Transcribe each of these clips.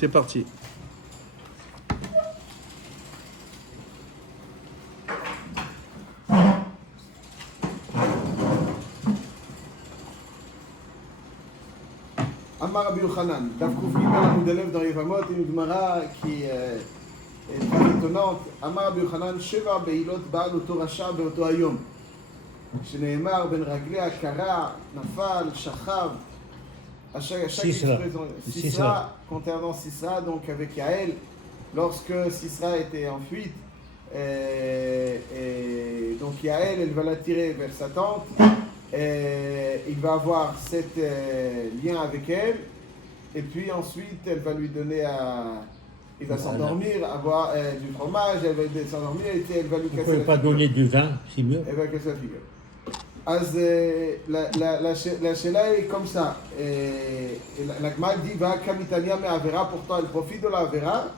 C'est parti. Amar Rabbi Yochanan, Daf Kuf Gimel Amud Aleph dans Yevamot, une Gemara qui est très étonnante. Amar Rabbi Yochanan, Sheva Beilot Baal Oto Rasha Beoto Hayom. שנאמר בין רגלי הקרה, נפל, שכב. À chaque expression, Sisra, concernant Sisra, donc avec Yael, lorsque Sisra était en fuite, et donc Yael, elle va l'attirer vers sa tente, et il va avoir cet lien avec elle, et puis ensuite elle va lui donner il va s'endormir, avoir du fromage, elle va s'endormir, et elle va lui casser la figure. Vous ne pouvez pas donner du vin, c'est mieux. Elle va casser la figure. אז השאלה היא comme ça, l'Agma dit va kamitania me'avera, pourtant elle profite de l'avera.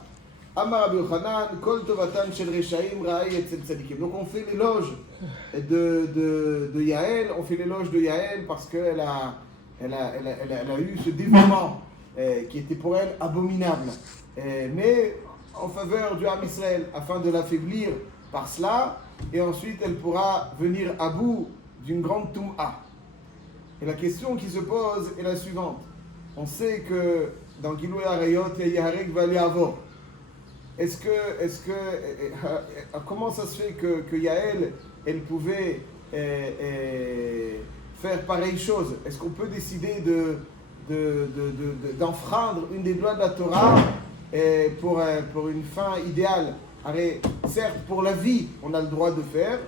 Amar Rabbi Yochanan, kol tovatan shel reshaim ra'ai etzel tzadikim. Donc on fait l'éloge de Yael, on fait l'éloge de Yael parce qu'elle a eu ce dévouement qui était pour elle abominable, mais en faveur du Ham Israël, afin de l'affaiblir par cela, et ensuite elle pourra venir à bout d'une grande Toum'a. Et la question qui se pose est la suivante. On sait que dans Gilui Arayot, il y a Yaharek Valiavor. Comment ça se fait que Yael, elle pouvait faire pareille chose? Est-ce qu'on peut décider d'enfreindre une des lois de la Torah pour une fin idéale? Alors, certes, pour la vie, on a le droit de faire.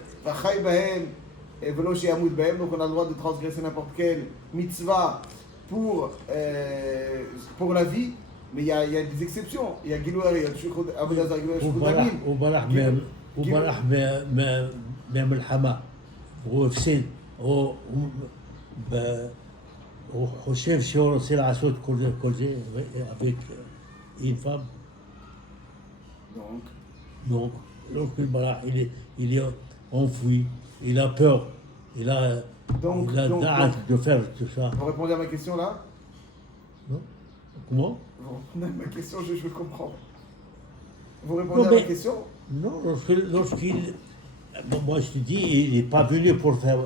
Donc on a le droit de transgresser n'importe quelle mitzvah pour la vie, mais il y a des exceptions. Il y a Gilui Arayot, Abodazar Gilui Shukudamim. הוא ברח מהמלחמה, הוא הפסיד, הוא חושב שהוא רוצה לעשות כל זה avec une femme. Donc, lorsqu'il barach, il est enfoui, il a peur, il a hâte de faire tout ça. Vous répondez à ma question là? Non? Comment? Vous répondez à ma question, je veux comprendre. Vous répondez à ma question? Non, lorsqu'il... Moi je te dis, il n'est pas venu pour faire...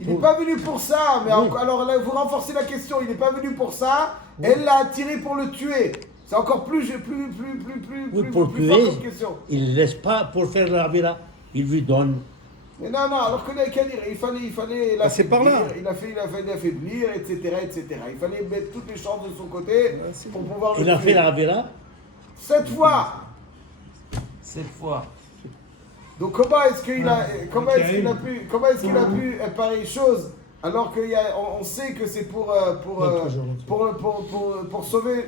Il n'est pas venu pour ça, mais Oui. alors là, vous renforcez la question. Il n'est pas venu pour ça, elle l'a attiré pour le tuer. C'est encore plus pour fort tuer, comme question. il ne laisse pas pour faire la villa, il lui donne. Mais non, alors qu'on a qu'à dire, il fallait c'est par là. il a fallu l'affaiblir, etc. Il fallait mettre toutes les chances de son côté pour pouvoir le Il tuer. a fait la villa. 7 fois. 7 fois. Donc comment est-ce qu'il a pu pareille chose alors qu'on sait que c'est pour sauver.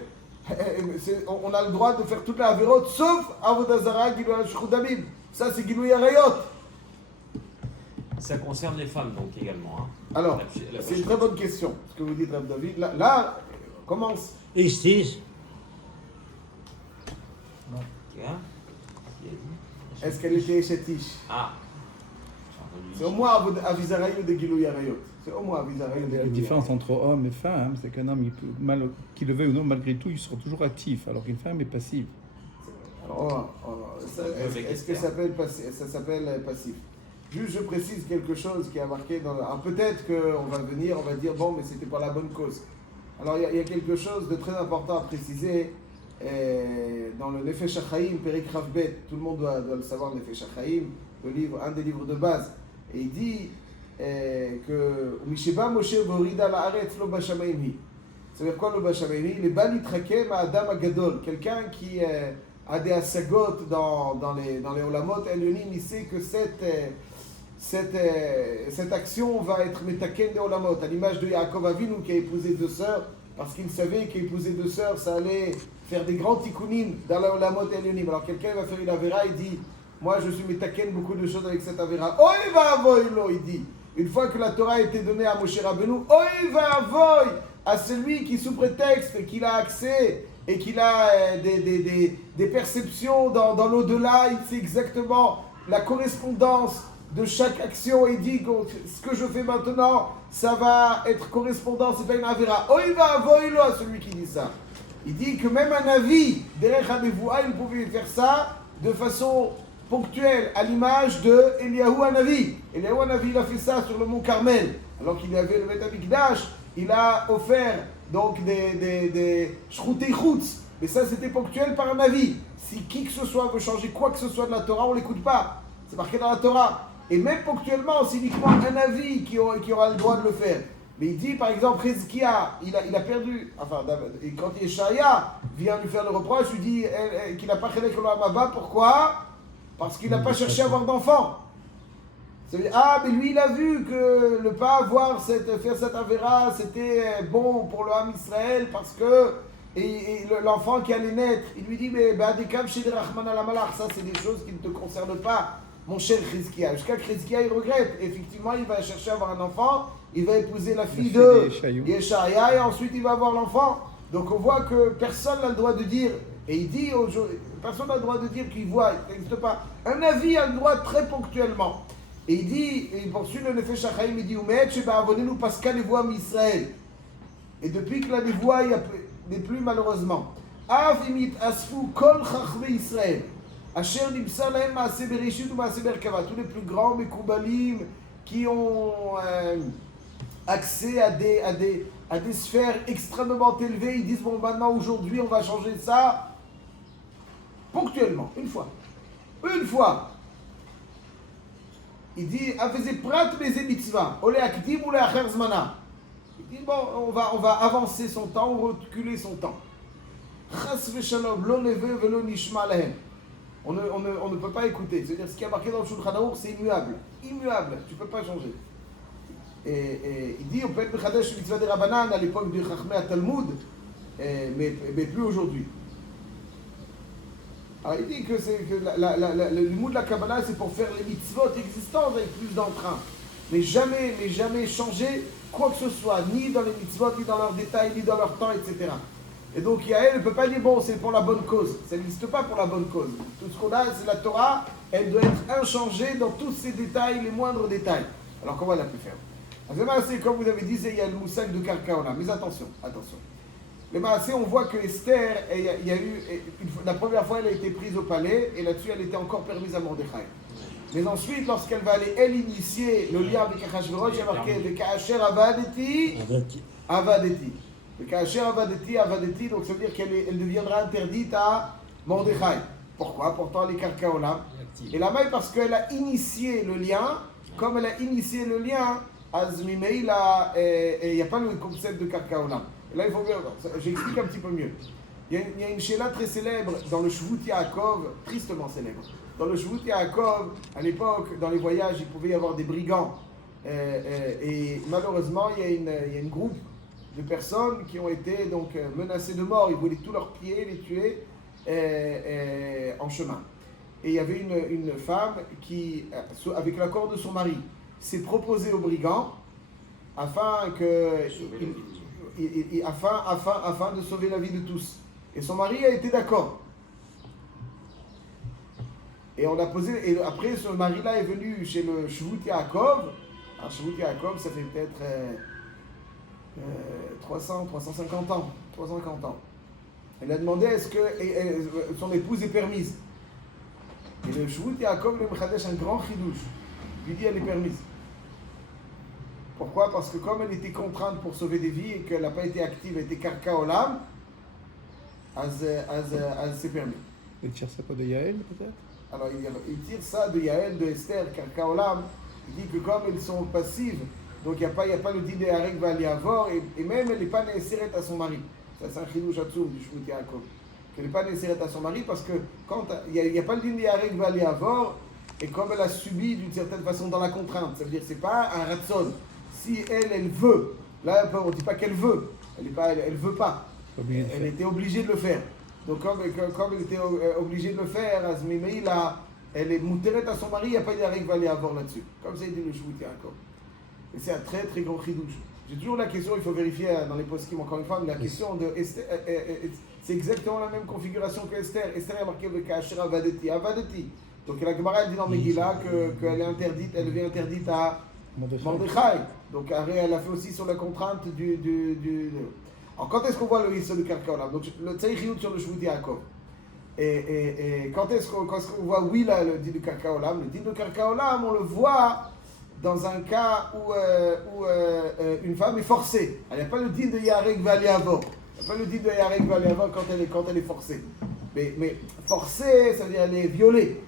On a le droit de faire toute la avérote sauf Avodazara, Gilui Shukudamim. Ça c'est Gilui Arayot. Ça concerne les femmes donc également. Hein. Alors, c'est une très bonne question, ce que vous dites, Rav David. Là, commence. Ici, Est-ce qu'elle était Eshetish? Ah. C'est au moins Avizarayot de Gilui Arayot. C'est au moins Avizarayot de La Gilui différence Arayot. entre homme et femme, c'est qu'un homme, qu'il le veuille ou non, malgré tout, il sera toujours actif, alors qu'une femme est passive. Est-ce que ça s'appelle passif? Juste, je précise quelque chose qui a marqué dans alors, peut-être qu'on va venir, on va dire, bon, mais c'était pas la bonne cause. Alors, il y a quelque chose de très important à préciser dans le Nefesh HaChaim, Perik Ravbet, tout le monde doit le savoir, le Nefesh HaChaim, un des livres de base. Et il dit que Misheba Moshe Vorida La'aretz Lo Bashamayim Hi. Ça veut dire quoi, Lo Bashamayim Hi? Les Bal Yitrakem Adam Agadol, quelqu'un qui a des asagot dans les Olamot Elyonim, il sait que cette action va être metaken de Olamot, à l'image de Yaakov Avinu qui a épousé 2 sœurs, parce qu'il savait qu'épouser 2 sœurs, ça allait faire des grands tikkunim dans les Olamot Elyonim. Alors quelqu'un va faire une avéra, il dit, moi je suis metaken beaucoup de choses avec cette avéra. Oy va avoy lo, il dit. Une fois que la Torah a été donnée à Moshe Rabbeinu, oy va avoy à celui qui sous prétexte qu'il a accès et qu'il a des perceptions dans l'au-delà, il sait exactement la correspondance de chaque action et dit que ce que je fais maintenant, ça va être correspondant, c'est pas une avéra. Oh, il va avoyer à celui qui dit ça. Il dit que même un avis, derrière Hanevoua, il pouvait faire ça de façon ponctuelle, à l'image de Eliyahu Hanavi. Eliyahu Hanavi, il a fait ça sur le mont Carmel. Alors qu'il y avait le Beth Amikdash, il a offert donc des shroutei chutz. Mais ça, c'était ponctuel par un avis. Si qui que ce soit veut changer quoi que ce soit de la Torah, on ne l'écoute pas. C'est marqué dans la Torah. Et même ponctuellement, c'est uniquement un avis qui aura le droit de le faire. Mais il dit, par exemple, Hizkia, il a perdu, enfin, et quand Yeshaya vient lui faire le reproche, il dit qu'il n'a pas chelek olam haba. Pourquoi? Parce qu'il n'a pas cherché à avoir d'enfant. C'est-à-dire, mais lui, il a vu que ne pas avoir faire cette avéra, c'était bon pour le Ham Israël, parce que l'enfant qui allait naître, il lui dit, mais Ba'adekav Shel Rachman al Malach, ça c'est des choses qui ne te concernent pas, mon cher Hizkia. Jusqu'à que Hizkia, il regrette. Effectivement, il va chercher à avoir un enfant, il va épouser la fille de Yeshaya, et ensuite il va avoir l'enfant. Donc on voit que personne n'a le droit de dire, et il dit, personne n'a le droit de dire qu'il voit, il n'existe pas. Un avis a le droit très ponctuellement. Et il dit, et il poursuit le Nefesh HaChaim, il dit, Umet sheba avonenu paska nevoa mi-Israël. Et depuis que la nevoa n'est plus malheureusement, Av imit asfu kol chachmei Israël. Asher nimsa lahem maaseh bereshit ou maaseh berkava. Tous les plus grands mekoubalim qui ont accès à des sphères extrêmement élevées, ils disent, bon, maintenant, aujourd'hui, on va changer ça ponctuellement, une fois. Une fois. Il dit, afezé prat beze mitzvah, ole akdim ou le acher zmana. Il dit, bon, on va avancer son temps, ou reculer son temps. Chas v'shalom, lo neve velo nishma lahem. On ne peut pas écouter. C'est-à-dire, ce qui est marqué dans le Shulchan Aruch, c'est immuable. Immuable, tu ne peux pas changer. Et il dit, on peut être mechadesh mitzvah de Rabbanan à l'époque du Chachmei Talmud, mais plus aujourd'hui. Alors il dit que le mot de la Kabbalah, c'est pour faire les mitzvot existantes avec plus d'entrain. Mais jamais changer quoi que ce soit, ni dans les mitzvot, ni dans leurs détails, ni dans leur temps, etc. Et donc Yael ne peut pas dire, bon, c'est pour la bonne cause. Ça n'existe pas pour la bonne cause. Tout ce qu'on a, c'est la Torah, elle doit être inchangée dans tous ses détails, les moindres détails. Alors comment elle a pu faire? C'est comme vous avez dit, il y a le moussak de Karkaona. Mais attention. Les Maasé, on voit que Esther, la première fois, elle a été prise au palais, et là-dessus, elle était encore permise à Mordechai. Mais ensuite, lorsqu'elle va aller, elle, initier le lien avec Achashverosh, il y a marqué « Veka'asher avadeti, avadeti ». Veka'asher avadeti, avadeti, donc ça veut dire qu'elle deviendra interdite à Mordechai. Pourquoi? Pourtant, elle est Karkaolam. Et là-bas, parce qu'elle a initié le lien, comme elle a initié le lien, Azmimei, il n'y a pas le concept de Karkaolam. Et là, il faut bien, j'explique un petit peu mieux. Il y a une shéla très célèbre dans le Shvut Yaakov, tristement célèbre. Dans le Shvut Yaakov, à l'époque, dans les voyages, il pouvait y avoir des brigands. Et malheureusement, il y a une groupe de personnes qui ont été donc menacées de mort. Ils voulaient tous leurs pieds les tuer en chemin. Et il y avait une femme qui, avec l'accord de son mari, s'est proposée aux brigands afin de sauver la vie de tous. Et son mari a été d'accord. Et on a posé, et après ce mari-là est venu chez le Shvut Yaakov. Alors Shvut Yaakov, ça fait peut-être 350 ans. Elle a demandé est-ce que son épouse est permise. Et le Shvut Yaakov, le Mechadesh, un grand chidouche, lui dit elle est permise. Pourquoi? Parce que comme elle était contrainte pour sauver des vies et qu'elle n'a pas été active, elle était karka olam, c'est permis. Il tire ça pas de Yael peut-être? Alors il tire ça de Yael, de Esther, karka olam. Il dit que comme elles sont passives, donc il n'y a pas le din de Harek va aller avoir, et même elle n'est pas nécessaire à son mari. Ça c'est un chidouch atzoum du Shvut Yaakov. Elle n'est pas nécessaire à son mari parce que quand il n'y a pas le din de Harek va aller avoir, et comme elle a subi d'une certaine façon dans la contrainte, ça veut dire que ce n'est pas un ratson. Si elle veut, là on ne dit pas qu'elle veut, elle veut pas, elle était obligée de le faire. Donc comme elle était obligée de le faire, Azmimei là, elle est moutérette à son mari, il n'y a pas d'arrêt qui va aller avoir là-dessus. Comme ça il dit le Shvut Yaakov. Et c'est un très très grand chidouche. J'ai toujours la question, il faut vérifier dans les poskim encore une fois, mais la question de Esther, c'est exactement la même configuration que Esther. Esther a marqué Veka'asher avadeti, avadeti. Donc la Gemara dit dans Megillah qu'elle est interdite, elle devient interdite à Mordechai. Donc elle a fait aussi sur la contrainte du Alors quand est-ce qu'on voit le Yisod de Karka Olam? Donc le Tzarich Yud sur le Shvuti Yaakov. Et quand est-ce qu'on voit, oui, là, le din de Karka Olam? Le din de Karka Olam, on le voit dans un cas où une femme est forcée. Il n'y a pas le din de Yarek Valiavor. Il n'y a pas le din de Yarek Valiavor quand elle est forcée. Mais forcée, ça veut dire elle est violée.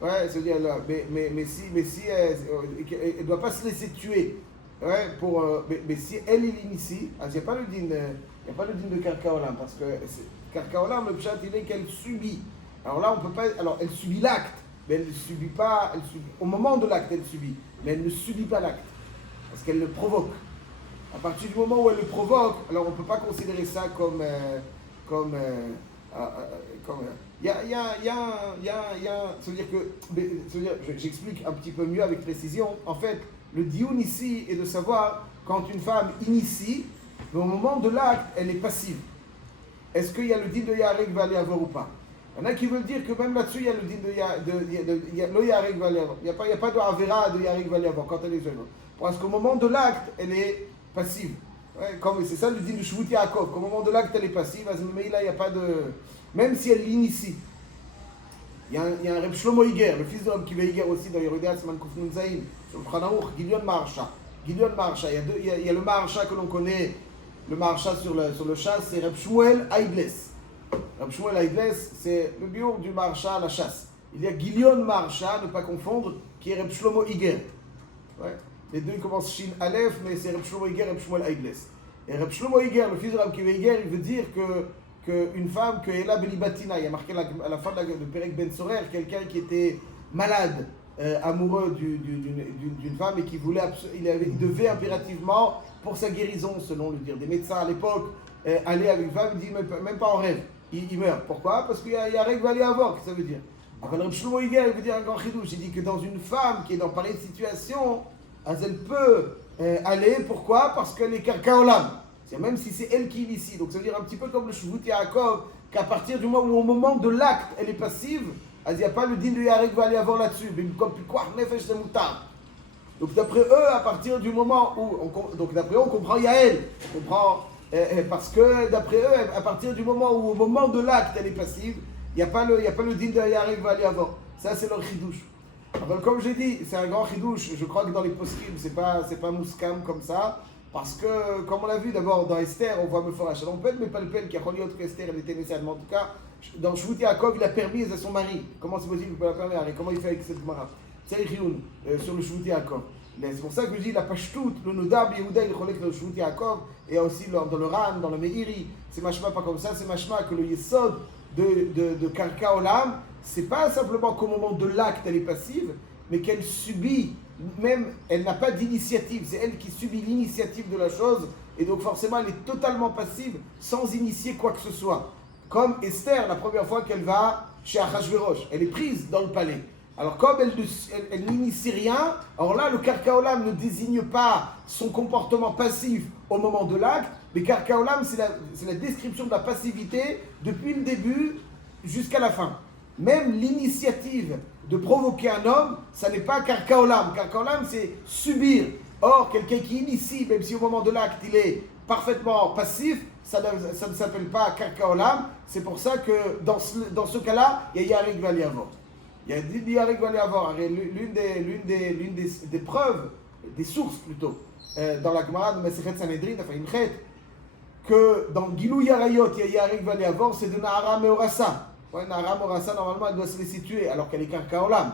Ouais, ça veut dire, mais si elle ne doit pas se laisser tuer. Ouais, mais si elle l'initie, il n'y a pas le din de Karka Olam, parce que Karka Olam, le pshat, il est qu'elle subit. Alors là, on peut pas. Alors, elle subit l'acte, mais elle ne subit pas. Au moment de l'acte, elle subit, mais elle ne subit pas l'acte, parce qu'elle le provoque. À partir du moment où elle le provoque, alors on ne peut pas considérer ça comme. Ça veut dire que. J'explique un petit peu mieux avec précision. En fait, le dioun ici est de savoir quand une femme initie, mais au moment de l'acte, elle est passive. Est-ce qu'il y a le din de Yarek Valiavor ou pas? Il y en a qui veulent dire que même là-dessus, il y a le din de Yarek Valiavor. Il n'y a pas de Avera de Yarek Valiavor quand elle est jeune. Parce qu'au moment de l'acte, elle est passive. Ouais, c'est ça le din de Shvuti Yaakov. Qu'au moment de l'acte, elle est passive. Mais là, il n'y a pas de. Même si elle l'initie. Il y a un Reb Shlomo Iger, le fils de Reb Kiva Iger aussi dans Yerodea Siman Kuf Nun Zayin, sur le Chanaour, Gideon Maharsha. Gideon Maharsha, il y a le Maharsha que l'on connaît, le Maharsha sur le chasse, c'est Reb Shmuel Aïbles. Reb Shmuel Aïbles, c'est le bio du Maharsha à la chasse. Il y a Gideon Maharsha, ne pas confondre, qui est Reb Shlomo Iger. Ouais. Les deux ils commencent Shin Aleph, mais c'est Reb Shlomo Iger et Reb Shmuel Aïbles. Et Reb Shlomo Iger, le fils de Reb Kiva Iger, il veut dire qu'une femme, que Ela Belibatina, il y a marqué à la fin de Perek Ben Sorer, quelqu'un qui était malade, amoureux d'une femme et qui voulait, il devait impérativement, pour sa guérison, selon le dire des médecins à l'époque, aller avec une femme, il dit même pas en rêve, il meurt. Pourquoi? Parce qu'il y a règle va aller avoir, qu'est-ce que ça veut dire? Alors Reb Shlomo Iger, il veut dire un grand chidouche, il dit que dans une femme qui est dans pareille situation, elle peut aller, pourquoi? Parce qu'elle est Karka Olam. Même si c'est elle qui initie. Donc ça veut dire un petit peu comme le Shvuti Yaakov, qu'à partir du moment où au moment de l'acte, elle est passive, il n'y a pas le din de Yarek va aller avoir là-dessus. Donc d'après eux, à partir du moment où... Donc d'après eux, on comprend Yael. On comprend... parce que d'après eux, à partir du moment où au moment de l'acte, elle est passive, il n'y a pas le din de Yarek va aller avoir. Ça, c'est leur chidouche. Alors, comme j'ai dit, c'est un grand chidouche. Je crois que dans les poskim, c'est pas mouskam comme ça. Parce que, comme on l'a vu d'abord dans Esther, on voit Mephorach. Alors on peut être Mepalpel qui a relié autre qu'Esther, elle était nécessaire. Mais en tout cas, dans Shvuti Yaakov, il a permis à son mari. Comment c'est possible qu'il peut la permettre? Et comment il fait avec cette Gemara? Tzarich Yud, sur le Shvuti Yaakov. C'est pour ça que je dis la Pashtout, le Nodab, Yehuda, il relève le Shvuti Yaakov, et aussi dans le Ran, dans le Meiri. C'est machma pas comme ça, c'est machma que le Yesod de Karka Olam, c'est pas simplement qu'au moment de l'acte elle est passive, mais qu'elle subit. Même, elle n'a pas d'initiative, c'est elle qui subit l'initiative de la chose, et donc forcément elle est totalement passive, sans initier quoi que ce soit. Comme Esther, la première fois qu'elle va chez Achashverosh, elle est prise dans le palais. Alors comme elle n'initie rien, alors là le Karka Olam ne désigne pas son comportement passif au moment de l'acte, mais Karka Olam c'est la description de la passivité depuis le début jusqu'à la fin. Même l'initiative de provoquer un homme, ça n'est pas Karka Olam. Karka Olam, c'est subir. Or, quelqu'un qui initie, même si au moment de l'acte, il est parfaitement passif, ça ne s'appelle pas Karka Olam. C'est pour ça que dans ce cas-là, il y a Yarek Valiavor. Il y a Yarek Valiavor. L'une des preuves, des sources plutôt, dans la Gemara de Masechet Sanhedrin, enfin Imchet, que dans Gilou Yarayot, il y a Yarek Valiavor, c'est de Nahara Meorasa. Ouais, Nahara Meorasa, normalement, elle doit se laisser tuer, alors qu'elle est Karka Olam.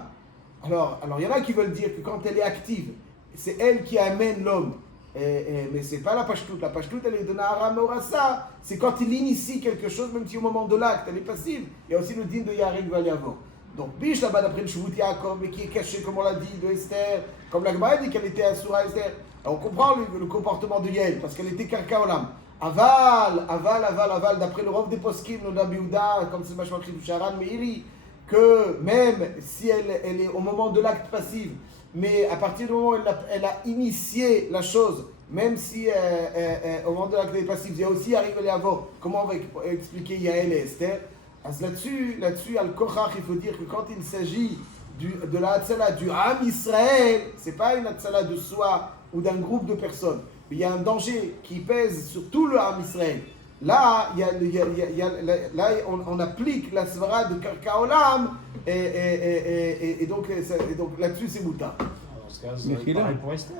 Alors, il y en a qui veulent dire que quand elle est active, c'est elle qui amène l'homme. Mais c'est pas la Pashtout. La Pashtout, elle est de Nahara Meorasa. C'est quand il initie quelque chose, même si au moment de l'acte, elle est passive. Il y a aussi le din de Yarek Valiavor. Donc, Bish, là-bas, d'après le Shvuti Yaakov, mais qui est caché, comme on l'a dit, de Esther, comme la Gemara dit qu'elle était Asura Esther. Alors, on comprend le comportement de Yael, parce qu'elle était Karka Olam. Aval, d'après le Rov des Poskim, Nodab Yehuda, comme c'est Mashma Chidou Sharan, Meiri, que même si elle est au moment de l'acte passif, mais à partir du moment où elle a initié la chose, même si au moment de l'acte passif, il y a aussi arrivé à avoir, comment on va expliquer Yael et Esther? Là-dessus, Al-Kochach, il faut dire que quand il s'agit de la Hatzala du Am Israël, c'est pas une Hatzala de soi ou d'un groupe de personnes. Il y a un danger qui pèse sur tout le Ham Israël. Là, là on applique la svara de Karka Olam et donc là-dessus c'est Mouta. Dans ce cas, c'est pareil pour Esther.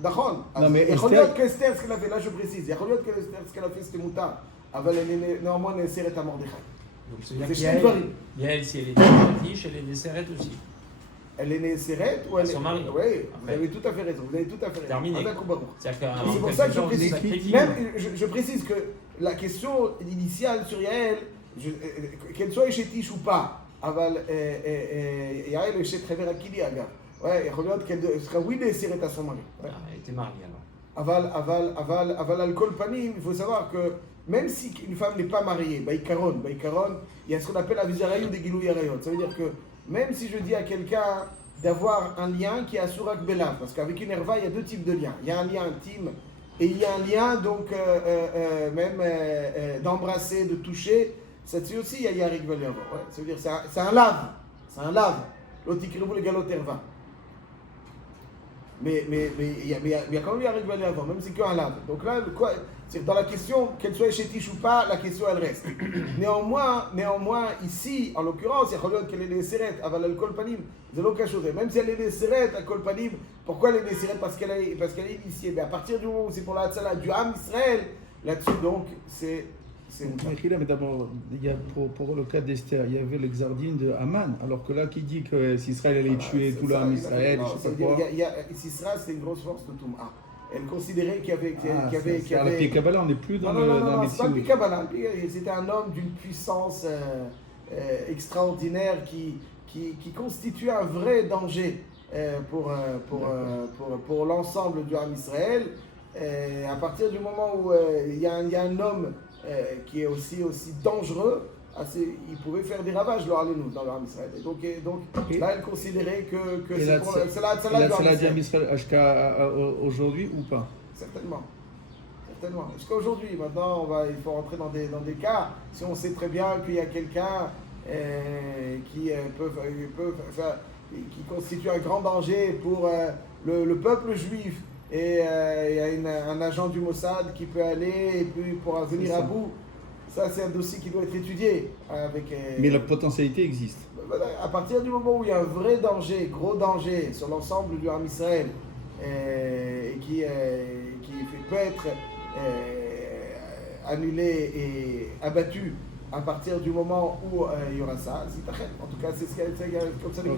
D'accord. Non, mais יכול Esther- להיות qu'Esther, ce qu'elle a fait, là je précise, יכול להיות qu'Esther, ce qu'elle a fait c'était Mouta, אבל néanmoins נאסרת à Mordechai. Donc c'est-à-dire C'est שני דברים. Yael, si elle était Natish, elle est Nesseret aussi. Elle est née ou elle Son mari. Oui, vous Après. avez tout à fait raison. Vous avez tout à fait raison. Terminé. Ah, d'accord, d'accord. C'est-à-dire qu'un C'est pour ça que je quelqu'un précise. sacrifie, Même, je précise que la question initiale sur Yael, qu'elle soit échétiche ou pas, אבל יעל אשת חבר הקילי אגב, יכול להיות qu'elle sera oui נאסרת à son mari. Ah, elle était mariée alors. אבל על כל פנים, il faut savoir que même si une femme n'est pas mariée, בעיקרון, il y a ce qu'on appelle avisaraïou des gilou yarayot. Ça veut dire que même si je dis à quelqu'un d'avoir un lien qui est assurak belav, parce qu'avec une herva, il y a deux types de liens. Il y a un lien intime et il y a un lien donc même d'embrasser, de toucher. Ça dessus aussi, il y a yarik valiavo. Ouais, ça veut dire c'est un lave. C'est un lave. L'otikrivu le galot herva. Mais il y a quand même yarik valiavo, même si c'est qu'un lave. Donc là, quoi, c'est dans la question, qu'elle soit chétiche ou pas, la question elle reste. Néanmoins, ici, en l'occurrence, il y a qu'elle est des seret, aval al kol panim, c'est l'autre chose. Même si elle est des seret, à kol panim, pourquoi elle est des seret? Parce qu'elle est initiée. Mais à partir du moment où c'est pour la Hatzala du Ham Israël, là-dessus, donc, c'est Mechila, mais d'abord, il y a pour le cas d'Esther, il y avait l'exardine de Haman, alors que là, qui dit que si Israël allait tuer tout l'âme Israël, je sais pas quoi. Sisra, c'est une grosse force de Touma. Elle considérait qu'il y avait. C'est à la Pied Kabbalah, on n'est plus dans les Non, c'est pas le Sioux. Kabbalah. C'était un homme d'une puissance extraordinaire qui constitue un vrai danger pour l'ensemble du Ham Israël. À partir du moment où il y a un homme qui est aussi dangereux, il pouvait faire des ravages dans le Ham Israël. Et donc là, elle considérait que c'est la Hatzala du Ham C'est la Israël. Israël jusqu'à aujourd'hui ou pas? Certainement. Jusqu'à aujourd'hui, maintenant, il faut rentrer dans des cas. Si on sait très bien qu'il y a quelqu'un qui constitue un grand danger pour le peuple juif, et il y a un agent du Mossad qui peut aller et puis pour venir à bout, ça c'est un dossier qui doit être étudié. Mais la potentialité existe. À partir du moment où il y a un vrai danger, gros danger sur l'ensemble du Ham Israël, et qui peut être annulé et abattu à partir du moment où il y aura ça, c'est tachet. En tout cas, c'est comme ça les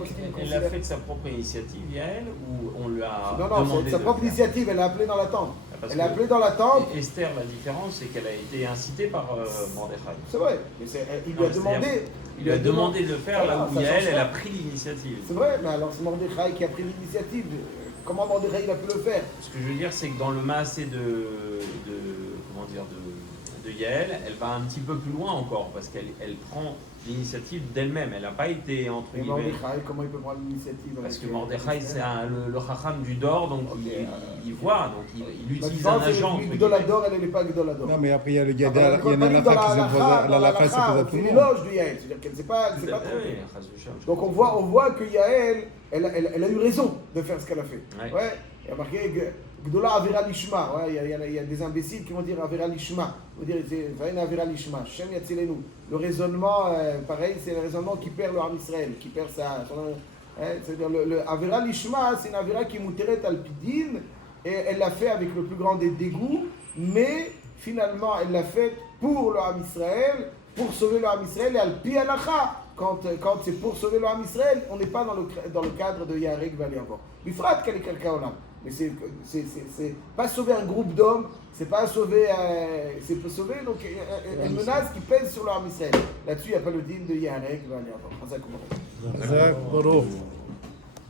Elle a fait de sa propre initiative, Yael, ou on lui a Non, demandé c'est sa de propre faire? initiative, elle a appelé dans la tente. Parce Elle a que appelé dans la tente. Esther, la différence, c'est qu'elle a été incitée par Mordechai. C'est vrai, mais il lui a demandé. Il lui a demandé de le faire là où ça Yael, change elle a pas. pris l'initiative. C'est vrai, mais alors c'est Mordechai qui a pris l'initiative. Comment Mordechai il a pu le faire? Ce que je veux dire, c'est que dans le maasé de Yael, elle va un petit peu plus loin encore, parce qu'elle prend l'initiative d'elle-même. Elle n'a pas été, entre Et guillemets... Mordechai, comment il peut prendre l'initiative? Parce que Mordechai, c'est le chacham du Dor, donc il voit, donc il La utilise différence, un c'est agent. que lui, Gdolador, elle n'est pas Gdolador. Non, mais après, il y a le Ah, Gada, bah, il y en a la dans qui la s'imposa à tout c'est le monde. l'éloge de Yael, c'est-à-dire qu'elle ne s'est pas trompée. Donc on voit que Yael, elle a eu raison de faire ce qu'elle a fait. Ouais. Il y a marqué Gdola Avera Lishma. Ouais, il y a des imbéciles qui vont dire Avera Lishma. Ils vont dire c'est une Avera Lishma. Shem Yatzilenu. Le raisonnement, pareil, c'est le raisonnement qui perd le Ham Israël, qui perd c'est-à-dire le Avera Lishma, c'est une Avera qui est mouteret al pidin, et elle l'a fait avec le plus grand des dégoûts, mais finalement elle l'a fait pour le Ham Israël, pour sauver le Ham Israël, et al pi halacha. Quand c'est pour sauver le Ham Israël, on n'est pas dans le cadre de Yarek Valiavor. Bifrat qu'elle est quelqu'un au mais c'est pas sauver un groupe d'hommes, c'est pas sauver, c'est pour sauver donc une menace qui pèse sur le Ham Israël. Là-dessus, il n'y a pas le digne de Yarek Valiavor. Zach Baruch.